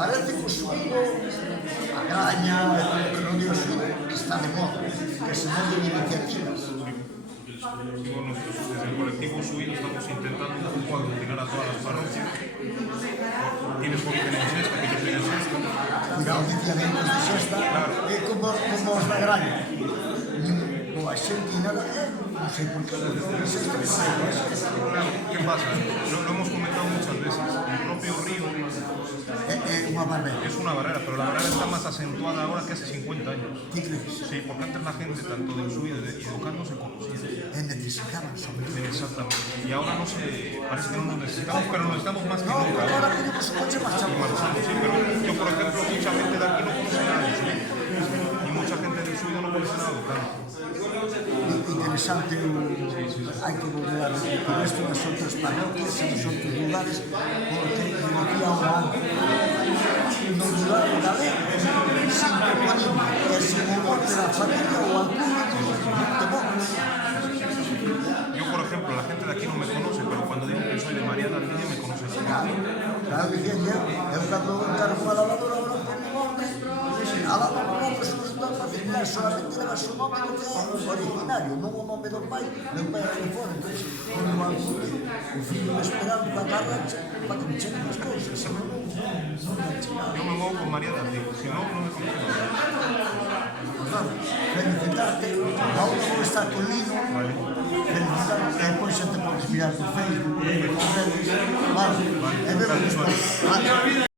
Parece que o suído, a graña, o que non digo suído, está de moda, que se non den iniciativas. Digo, nosotros desde el colectivo Suido estamos intentando un poco aglutinar a todas las parroquias. Tienes por Penensesca, tienes Penensesca. Cuidado, dicía de Sexta, como os da graña. A xente e nada, non sei por que Sexta que sai. ¿Qué pasa? Lo hemos comentado muchas veces. El propio río É unha barrera. es una barrera, pero la barrera está más acentuada ahora que hace 50 años. Ti crees? Sí, porque antes la gente, tanto del Suido y de Educar, no se conocía. Necesitaban sobre todo. Exactamente. Y ahora no sé, parece que no nos necesitamos, pero nos necesitamos más que No, nunca. porque ahora tenemos un coche más chapo. Sí, pero yo, por ejemplo, mucha gente de aquí no conoce nada del Suido. Y mucha gente del Suido no conoce nada de Educar. Interesante, hai que volver a repetir esto nas outras parroquias e nos outros lugares, porque como aquí ahora no lugar galego, sin toponimia e sin o monte da familia ou alcuna, te moves. Yo, por ejemplo, la gente de aquí no me conoce, pero cuando digo que soy de María de Almeida me conoce. Claro, dicen, eu cando encargo unha lavadora ahora por mi nome, a lavadora é un particular, solamente leva su nome do que é originario, non o nome do pai, meu pai era de fora, entón, quando o alcune, o filho me esperando para carracha, para que me chequen as cousas, se non me chegan. Yo me muevo con María de Almeida, si no, no me conoce. Felicitarte, ahora vou estar con Lino, felicitarte, e depois xa te podes mirar por Facebook, por redes, vale, e vemos, vale.